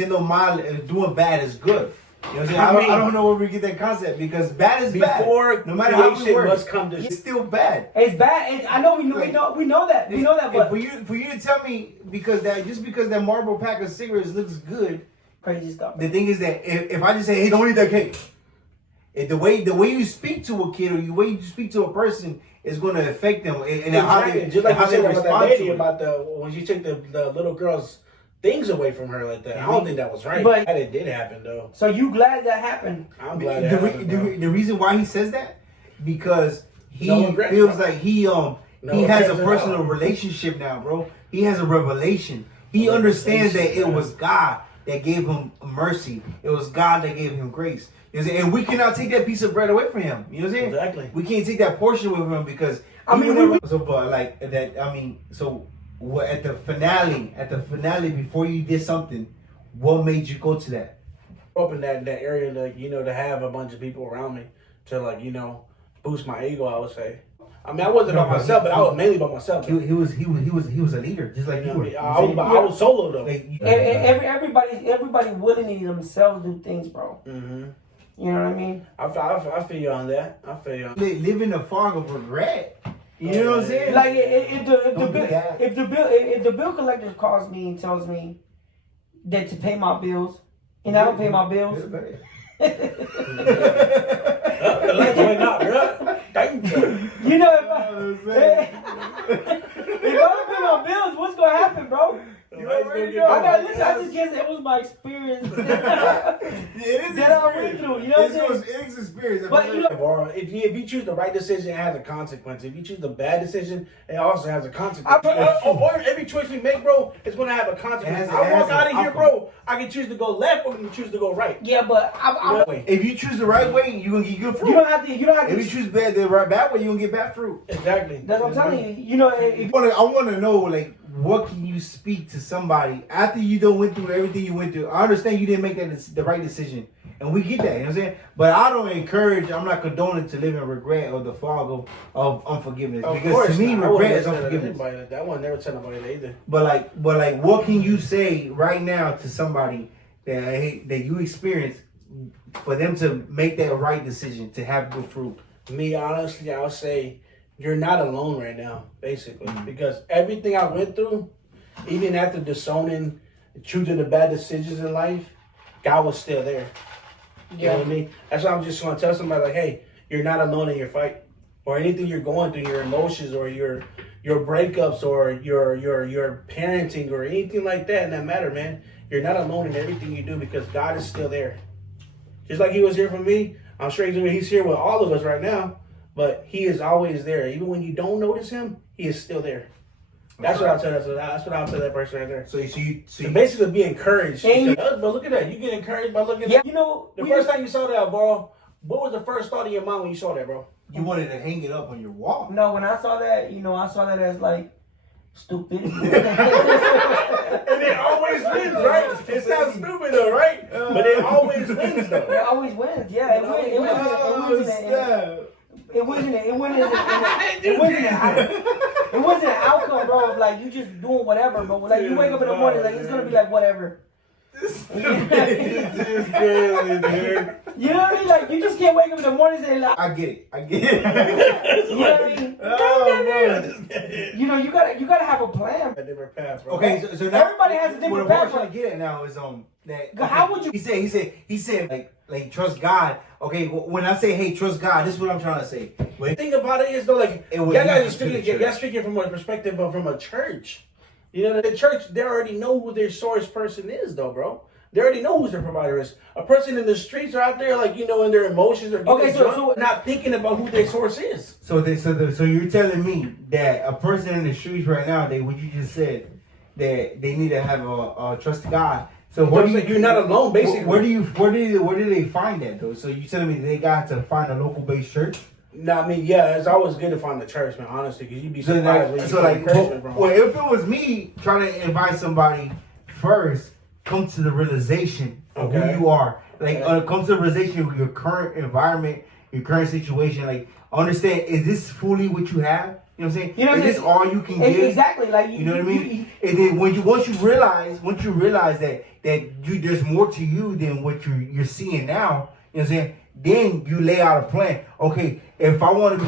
Siendo mal, doing bad is good. You know what I'm saying? I don't know where we get that concept because bad is bad. No matter how it works, it's still bad. It's bad. I know we know that. We know that. But for you to tell me because that Marlboro pack of cigarettes looks good, crazy stuff. The thing is that if I just say, hey, don't eat that cake, the way you speak to a kid or the way you speak to a person is going to affect them and how they just like how you they said about that respond lady to it. about when you took the little girl's things away from her like that. I don't think that was right. But that it did happen though. So you glad that happened? I'm glad that happened. The reason why he says that because he regrets, feels bro. like he has a personal relationship now, bro. He has a revelation. He understands that it was God that gave him mercy. It was God that gave him grace. You know what I'm saying? And we cannot take that piece of bread away from him. You know what I'm saying? Exactly. We can't take that portion away from him because what at the finale before you did something, what made you go to that? Up in that area to have a bunch of people around me to boost my ego, I would say. I mean, I wasn't by myself, but I was mainly by myself. He was a leader, just like you were. I was solo though. Everybody willingly themselves do things, bro. Mm-hmm. You know what I mean? I feel you on that. I feel you on that. Live in the fog of regret. You know what I'm saying? Like if the bill collector calls me and tells me that to pay my bills and I don't pay my bills. You know, if I don't pay my bills, what's gonna happen, bro? I just guess it was my experience that I went through. You know what I'm saying? It's experience. But if you choose the right decision, it has a consequence. If you choose the bad decision, it also has a consequence. Or every choice we make, bro, is going to have a consequence. I walk out of here, bro. I can choose to go left or I can choose to go right. Yeah, but if you choose the right way, you're gonna get good fruit. You don't have to. If you choose bad way, you're gonna get bad fruit. Exactly. That's what I'm telling you. You know, I want to know what can you speak to somebody after you done went through everything you went through? I understand you didn't make the right decision, and we get that. You know what I'm saying? But I'm not condoning to live in regret or the fog of unforgiveness. Because to me, regret is unforgiveness. That one never tell nobody that either. But what can you say right now to somebody that you experienced for them to make that right decision to have good fruit? Me, honestly, I'll say you're not alone right now, basically, because everything I went through, even after disowning, choosing the bad decisions in life, God was still there. You know what I mean? That's why I'm just going to tell somebody hey, you're not alone in your fight, or anything you're going through, your emotions, or your breakups, or your parenting, or anything like that in that matter, man. You're not alone in everything you do because God is still there. Just like He was here for me, I'm sure He's here with all of us right now. But He is always there. Even when you don't notice Him, He is still there. That's what I'll tell that person right there. So you basically be encouraged. But look at that. You get encouraged by looking at that. You know, the first time you saw that, bro, what was the first thought in your mind when you saw that, bro? You wanted to hang it up on your wall. No, when I saw that, I saw that as stupidity. And it always wins, right? It sounds stupid though, right? But it always wins though. It always wins, yeah. It wasn't an outcome, bro. Of you just doing whatever, bro. You wake up in the morning, it's gonna be whatever. You know what I mean? You just can't wake up in the morning and say I get it. You know what I mean? You gotta have a plan. A different path, bro. Okay, so now everybody has a different path. What I'm trying to get at now is that. Okay, how would you? He said trust God. Okay, when I say hey trust God, this is what I'm trying to say. The thing about it is though, y'all guys are speaking from a perspective of from a church. You know, the church, they already know who their source person is, though, bro. They already know who their provider is. A person in the streets are out there, in their emotions, or so not thinking about who their source is. So you're telling me that a person in the streets right now, what you just said, that they need to have a trust God. So you're not alone, basically. Where do they find that though? So you telling me they got to find a local based church? No, I mean, yeah, it's always good to find a church, man, honestly, because you'd be surprised when you find encouragement from. Well, if it was me trying to invite somebody first, come to the realization of who you are. Come to the realization of your current environment, your current situation. Understand, is this fully what you have? You know what I'm saying? You know what is I'm this saying? all you can give? Exactly. Like You know what I mean? And then once you realize that there's more to you than what you're seeing now. You know what I'm saying? Then you lay out a plan. Okay, if I want to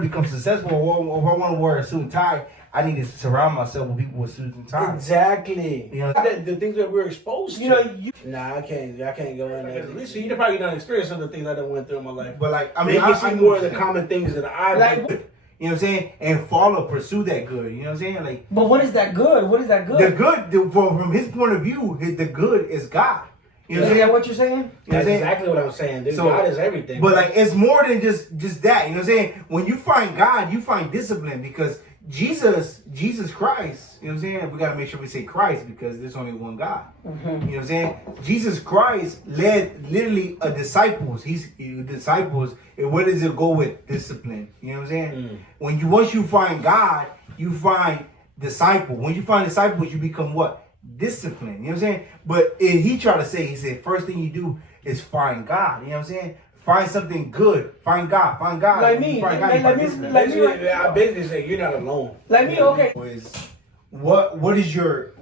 become successful, or if I want to wear a suit and tie, I need to surround myself with people with suits and ties. Exactly. You know, The things that we're exposed to. you know, Nah, I can't go in there. At least you probably don't experience some of the things I done went through in my life. but like I mean, You can see I more of the common things that I've Like, been through. You know what I'm saying? And pursue that good. You know what I'm saying? Like but what is that good? What is that good? the good, from his point of view, the good is God. You know what I'm Is saying? that what you're saying? You know what I'm That's saying? exactly what I'm saying, dude. So- God is everything. But bro. like it's more than just that. You know what I'm saying? When you find God, you find discipline because Jesus Christ, you know what I'm saying? We gotta make sure we say Christ because there's only one God. You know what I'm saying? Jesus Christ led literally a disciples. Disciples, and where does it go with discipline? You know what I'm saying? Once you find God, you find disciple. When you find disciples, you become what? Discipline. You know what I'm saying? But he tried to say, he said, first thing you do is find God. You know what I'm saying? Find something good. Find God. Find God. Like me. Find Like me. discipline. Like me. basically, I basically say you're not alone. Like me. Okay. What is your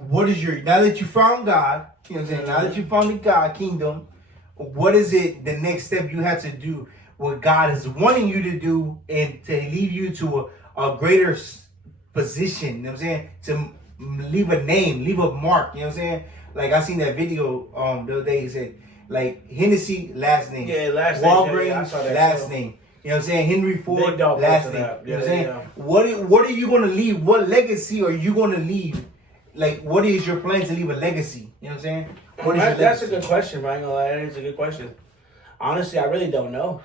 now that you found God, you know what I'm saying? Now that you found the God kingdom, what is it the next step you have to do? What God is wanting you to do and to lead you to a greater position, you know what I'm saying? To leave a name, leave a mark, you know what I'm saying? Like I seen that video the other day, he said like Hennessy last name. Yeah, last name. Walgreens Yeah, I saw that last too. name. You know what I'm saying? Henry Ford Big dog last posted name. that. You know what I'm Yeah, saying? yeah. What are you gonna leave? What legacy are you gonna leave? Like what is your plan to leave a legacy? You know what I'm saying? What is your That's a legacy? good question, bro. I ain't gonna lie, it's a good question. Honestly, I really don't know.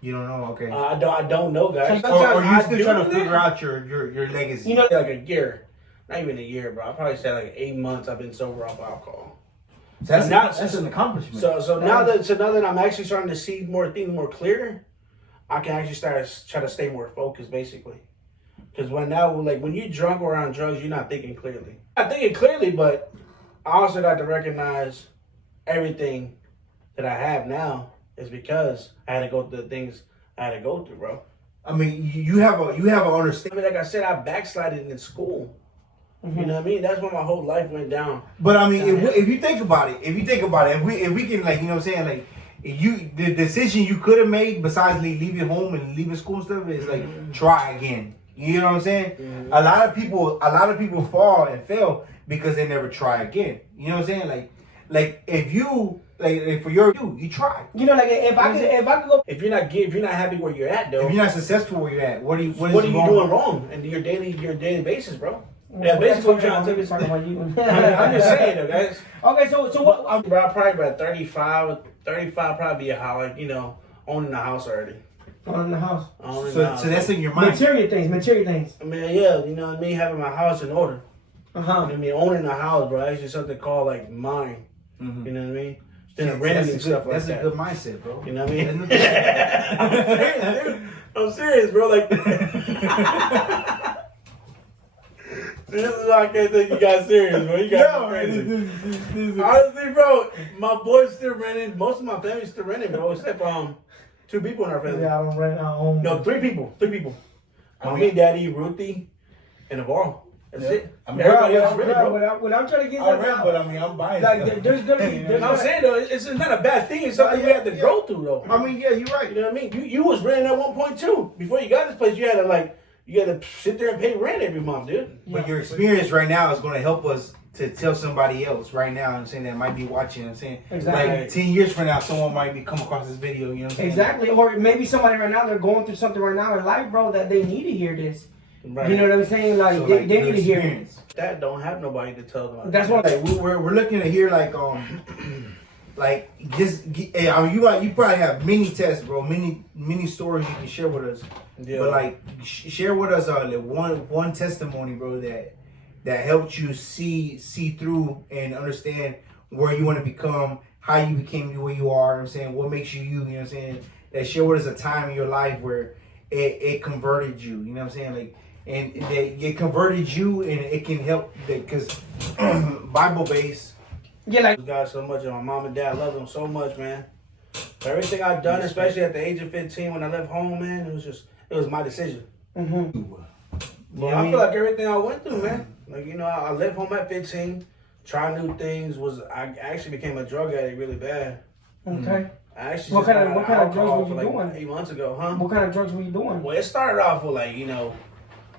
You don't know, okay. I don't know, guys. or are you I still do trying to it. figure out your legacy? You know, like a year, not even a year, bro. I probably say like 8 months. I've been sober off alcohol. that's, now- that's an accomplishment. So now that I'm actually starting to see more things more clear, I can actually try to stay more focused, basically. Because when you drunk or on drugs, you're not thinking clearly. I'm thinking clearly, but I also got to recognize everything that I have now is because I had to go through the things I had to go through, bro. I mean, you have a I understanding. mean, like I said, I backslided in school. You know what I mean? That's when my whole life went down. But I mean, if you think about it, if we can, like, you know what I'm saying, like, the decision you could have made besides leaving home and leaving school and stuff is like try again. You know what I'm saying? A lot of people fall and fail because they never try again. You know what I'm saying? Like if you for you try. You know, like if I could go. If you're not happy where you're at, though, If you're not successful where you're at, what are you what are you doing wrong in your daily basis, bro? Yeah, basically, trying to talking about you. I'm just saying, though, guys. Okay, so what? Bro, probably about 35, probably be a house, like, owning a house already. On the house. Owning So a house. that's in your mind. Material things. I mean, yeah, you know what I mean? Having my house in order. Uh huh. I mean, owning a house, bro, actually something called, like, mine. You know what I mean? Instead of That's renting a and stuff good, like that's that. a good mindset, bro. You know what I mean? That's I'm serious, bro. Like, this is why I can't take you guys serious, bro. You guys are crazy. Honestly, bro, my boys still renting. Most of my family's still renting, bro, except 2 people in our family. Yeah, I don't rent our own. No, 3 people. 3 people. I Mommy, mean- Daddy, Ruthie, and Navarro. That's it. I mean, Everybody else renting, bro. What I'm trying to get I at read, now- but I mean, I'm buying Like, stuff. there's gonna be- You know what I'm saying, though? It's not a bad thing. It's something we have to grow through, though. I mean, yeah, you're right. You know what I mean? You was renting at one point, too. Before you got this place, you had to sit there and pay rent every month, dude. But your experience right now is going to help us to tell somebody else right now. I'm saying that might be watching. I'm saying Exactly. like 10 years from now, someone might be come across this video. You know what I'm saying? Exactly, or maybe somebody right now they're going through something right now in life, bro, that they need to hear this. Right. You know what I'm saying? Like So, they like, need your to hear it. experience. That don't have nobody to tell them. That's what. Like we're looking to hear like just I mean you probably have many tests, bro, many stories you can share with us. Yeah. But like share with us like one testimony, bro, that helped you see through and understand where you want to become, how you became who you are. You know what I'm saying, what makes you you. You know what I'm saying. That share with us a time in your life where it converted you. You know what I'm saying, like. And it converted you, and it can help because Bible based. Yeah, like Those guys so much, and my mom and dad love them so much, man. For everything I've done, especially at the age of 15 when I left home, man, it was my decision. mm-hmm. Yeah, I feel like everything I went through, man. Like, you know, I left home at 15, try new things. I actually became a drug addict really bad. Okay. I actually What kind of drugs were you like doing? 8 months ago, huh? What kind of drugs were you doing? Well, it started off with like, you know,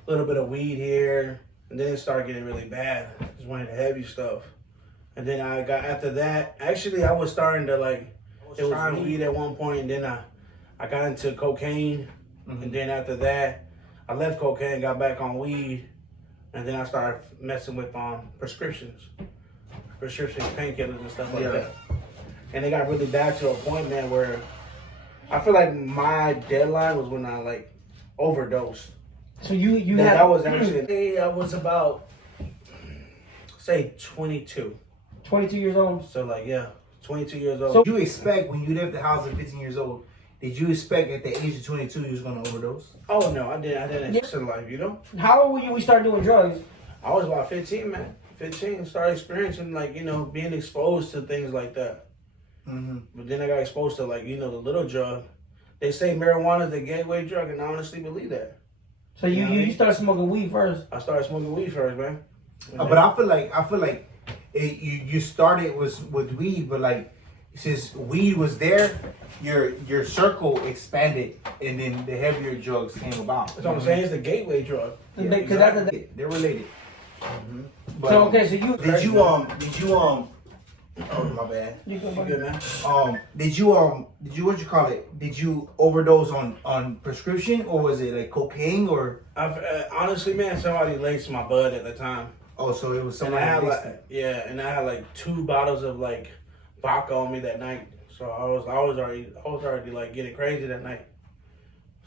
a little bit of weed here, and then it started getting really bad. Just wanted the heavy stuff. And then after that, actually I was starting to like, it was trying weed at one point, and then I got into cocaine, and then after that, I left cocaine, got back on weed, and then I started messing with prescription painkillers and stuff like that. And it got really bad to a point, man, where I feel like my deadline was when I like overdosed. So you And had that was actually I was about say 22. 22 years old. So like 22 years old. So you expect when you left the house at 15 years old, did you expect at the age of 22 you was gonna overdose? Oh no, I didn't expect in life, you know. How old were you when you started doing drugs? I was about 15, man. 15, started experiencing like, you know, being exposed to things like that. But then I got exposed to like, you know, the little drug. They say marijuana is the gateway drug, and I honestly believe that. So you started smoking weed first. I started smoking weed first, man. But I feel like you started with weed, but like since weed was there, your circle expanded, and then the heavier drugs came about. That's what I'm saying. It's the gateway drug. Exactly. They're related. But, So okay, so you did you oh my bad. You You good, man? Did you what you call it? Did you overdose on prescription, or was it like cocaine, or? Honestly, man, somebody laced my bud at the time. Oh, so it was And somebody. I had laced like, it. and I had like 2 bottles of like vodka on me that night. So I was already like getting crazy that night.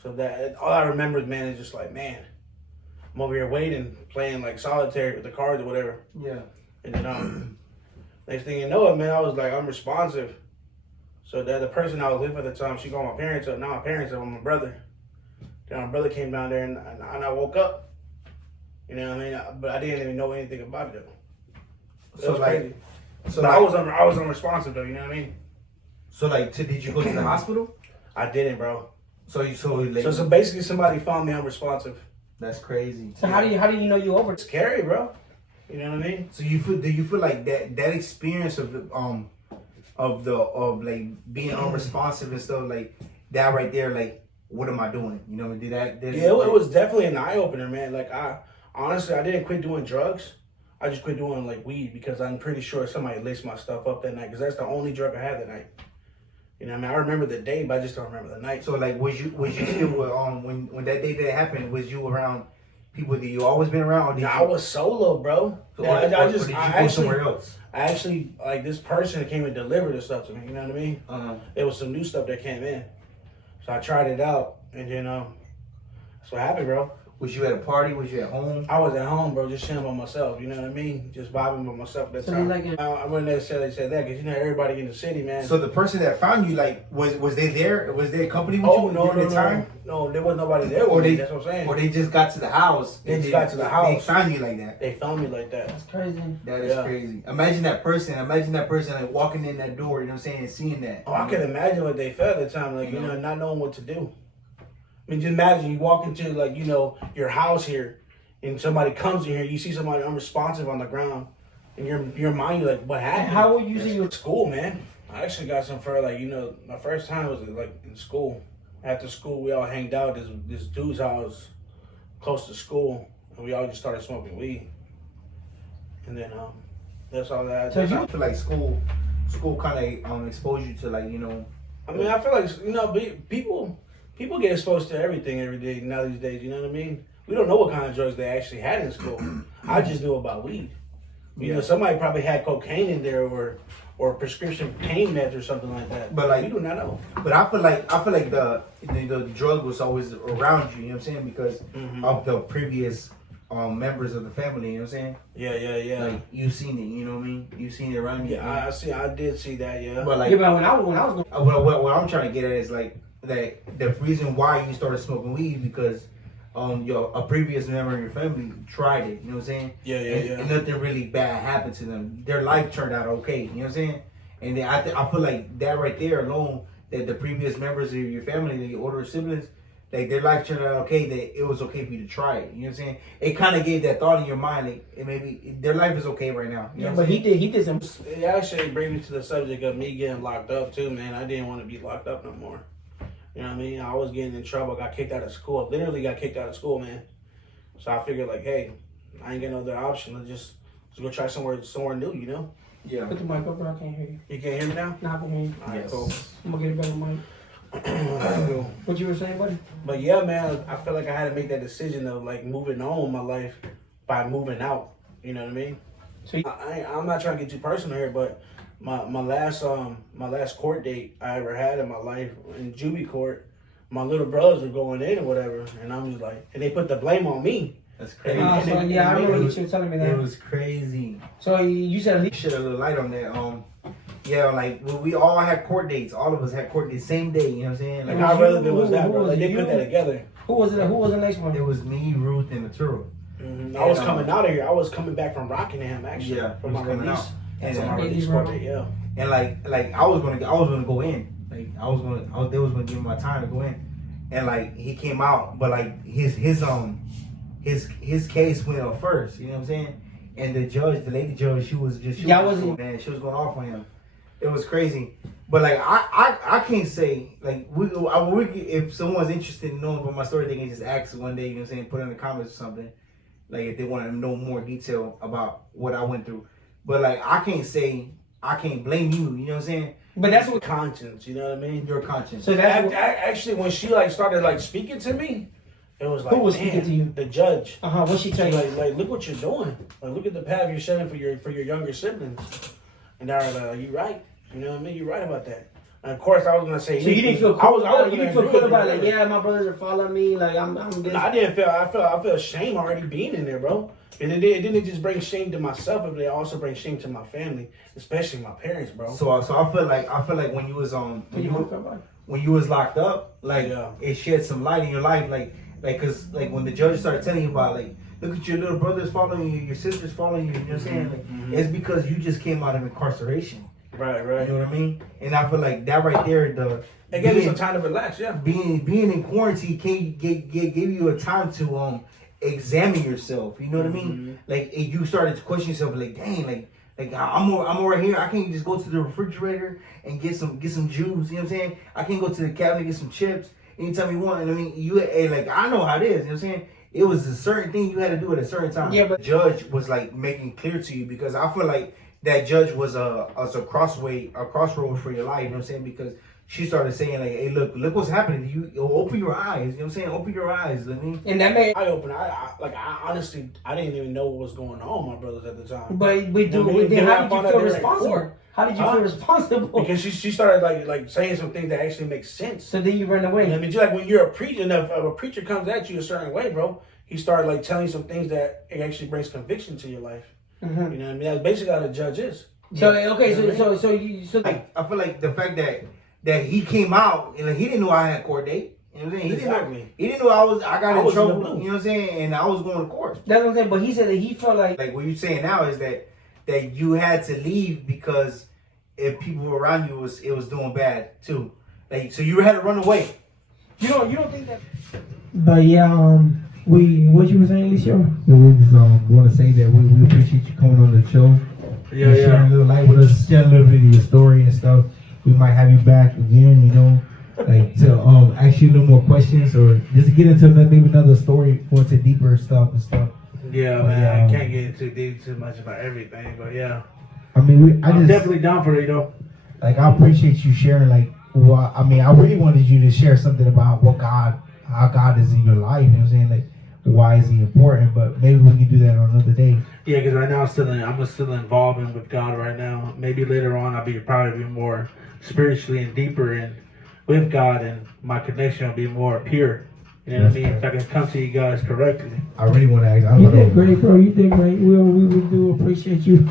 So that all I remember, man, is just like, man, I'm over here waiting, playing like solitaire with the cards or whatever. Yeah. And then next thing you know, it, man, I was like unresponsive. So that the person I was with at the time, she called my parents up. Now my parents are with my brother. Then my brother came down there, and I woke up. You know what I mean? But I didn't even know anything about it. It So was like, crazy. so But like, I was unresponsive though. You know what I mean? so like, did you go to the hospital? I didn't, bro. So like, So basically, somebody found me unresponsive. that's crazy. So how do you know you over? It's scary, bro. You know what I mean? So do you feel like that experience of like being unresponsive and stuff like that right there, like what am I doing? You know, Yeah, it was definitely an eye opener, man. Like honestly, I didn't quit doing drugs. I just quit doing like weed because I'm pretty sure somebody laced my stuff up that night because that's the only drug I had that night. You know what I mean? I remember the day, but I just don't remember the night. So like, was you still when that day that happened? Was you around people that you always been around? Or did I was solo, bro. Or I did you go somewhere else? I actually like this person that came and delivered the stuff to me. You know what I mean? There was some new stuff that came in, so I tried it out, and then that's what happened, bro. Was you at a party? Was you at home? I was at home, bro, just chilling by myself. You know what I mean? Just vibing by myself at that So time. like it- I wouldn't necessarily say that because you know everybody in the city, man. So the person that found you, like, was they there? Was they accompanied with Oh you no, during the time? no, there was nobody there Or with me. they- That's what I'm saying. Or they just got to the house? They just got to the house. They found you like that. They found me like that. That's crazy. That is Yeah. crazy. Imagine that person like walking in that door, you know what I'm saying, and seeing that. Oh, I can imagine what they felt at the time, like, you know, not knowing what to do. I mean, just imagine you walk into, like, you know, your house here, and somebody comes in here, you see somebody unresponsive on the ground, and your mind, you're like, what happened? How were you using your School, man. I actually got some for, like, you know, my first time was, like, in school. After school, we all hanged out at this dude's house close to school, and we all just started smoking weed. And then, that's all that. So I feel like school kind of exposed you to, like, you know. I mean, I feel like, you know, people get exposed to everything every day now these days, you know what I mean? We don't know what kind of drugs they actually had in school. I just knew about weed. You know, somebody probably had cocaine in there or prescription pain meds or something like that. But, like, we do not know. But I feel like the drug was always around you, you know what I'm saying, because of the previous members of the family, you know what I'm saying? Yeah. Like, you seen it, you know what I mean? You seen it around you. Yeah, I did see that, yeah. But like, yeah, but when I was going, what I'm trying to get at is like that the reason why you started smoking weed because a previous member of your family tried it, you know what I'm saying? Yeah. And nothing really bad happened to them. Their life turned out okay, you know what I'm saying? And then I feel like that right there alone, that the previous members of your family, the older siblings, like their life turned out okay, that it was okay for you to try it. You know what I'm saying? It kind of gave that thought in your mind, like it maybe their life is okay right now. You know Yeah, what but I'm saying? he did some. It actually brings me to the subject of me getting locked up too, man. I didn't want to be locked up no more. You know what I mean? I was getting in trouble. Got kicked out of school. I literally got kicked out of school, man. So I figured like, hey, I ain't got no other option. Let's just go try somewhere new. You know? Yeah. Put the mic up, bro. I can't hear you. You can't hear me now? Nah, I can hear you. All right, Yes. cool. I'm gonna get a better mic. Cool. What you were saying, buddy? But yeah, man, I feel like I had to make that decision of like moving on with my life by moving out. You know what I mean? So I'm not trying to get too personal here, but my last court date I ever had in my life in juvie court, my little brothers were going in or whatever, and I'm just like, and they put the blame on me. That's crazy. so yeah, I remember you telling me that. It was crazy. So you said at least. Shed a little light on that. Yeah, like we all had court dates. All of us had court dates same day. You know what I'm saying? Like Like how relevant who- was that, who bro? was Like they you? put that together. Who was it? Who was the next one? it was me, Ruth, and Arturo. I was coming out of here. I was coming back from Rockingham actually. Yeah, for he my was coming release. out. That's And my then- release court date. Yeah. And like I was gonna go in. Like they was gonna give me my time to go in. And like he came out, but like his case went up first. You know what I'm saying? And the lady judge, she was man, she was going off on him. It was crazy. But like I can't say like we if someone's interested in knowing about my story, they can just ask one day. You know what I'm saying? Put it in the comments or something. Like if they want to know more detail about what I went through. But like I can't blame you. You know what I'm saying? But that's what. Conscience. You know what I mean? Your conscience. So that's what. Actually, when she like started like speaking to me, it was like, Who was man, speaking to you? The judge. What she tell She you? like look what you're doing. Like look at the path you're setting for your younger siblings. And they're like, you right. You know what I mean? You're right about that. And of course, I was gonna say. So you didn't feel cool. I was you gonna didn't feel agree cool with about you, it. Like, yeah, my brothers are following me. Like I'm this. No, I didn't feel. I felt shame already being in there, bro. And it didn't just bring shame to myself, but it also brings shame to my family, especially my parents, bro. So I feel like when you was when you was locked up, like Yeah. it shed some light in your life, like cause like when the judge started telling you about like look at your little brothers following you, your sisters following you. You know what I'm saying? Like, it's because you just came out of incarceration. Right. You know what I mean? And I feel like that right there, It gave me some time to relax. Yeah. being in quarantine can give you a time to examine yourself. You know what I mean? Like if you started to question yourself, like dang, like I'm over here. I can't just go to the refrigerator and get some juice. You know what I'm saying? I can't go to the cabinet and get some chips anytime you want. And I mean, like I know how it is. You know what I'm saying? It was a certain thing you had to do at a certain time. Yeah, but the judge was like making clear to you because I feel like that judge was a crossroads for your life. You know what I'm saying? Because she started saying like, "Hey, look what's happening to you. Open your eyes." You know what I'm saying? Open your eyes. I mean, and that made. I opened. I honestly, I didn't even know what was going on with my brothers at the time. But we do. I mean, Then then how I did found you out feel they were in responsible? court. How did you feel responsible? Because she started like saying some things that actually make sense. So then you ran away. I mean, just like when you're a preacher, and if a preacher comes at you a certain way, bro, he started like telling you some things that it actually brings conviction to your life. You know what I mean? That's basically how the judge is. So okay, so like I feel like the fact that he came out and like, he didn't know I had a court date. You know what I'm saying? He didn't know I got in trouble. You know what I'm saying? And I was going to court. That's what I'm saying. But he said that he felt like what you're saying now is that you had to leave because if people were around you it was doing bad too. Like so you had to run away. you don't think that. But yeah, what you were saying, Alicia? We just want to say that we appreciate you coming on the show. Yeah, sharing a little light with us, sharing a little bit of your story and stuff. We might have you back again, you know, like to ask you a little more questions or just to get into maybe another story, go into deeper stuff and stuff. Yeah, man, I can't get too deep too much about everything, but yeah. I mean, I'm definitely down for it, though. Like, I appreciate you sharing, like, well, I mean, I really wanted you to share something about how God is in your life, you know what I'm saying? Like, why is he important? But maybe we can do that on another day. Yeah, because right now I'm still involved with God right now. Maybe later on I'll probably be more spiritually and deeper in with God, and my connection will be more pure. You know what I mean? If I can come to you guys correctly. I really want to ask. You did great, bro. You did great. We do appreciate you.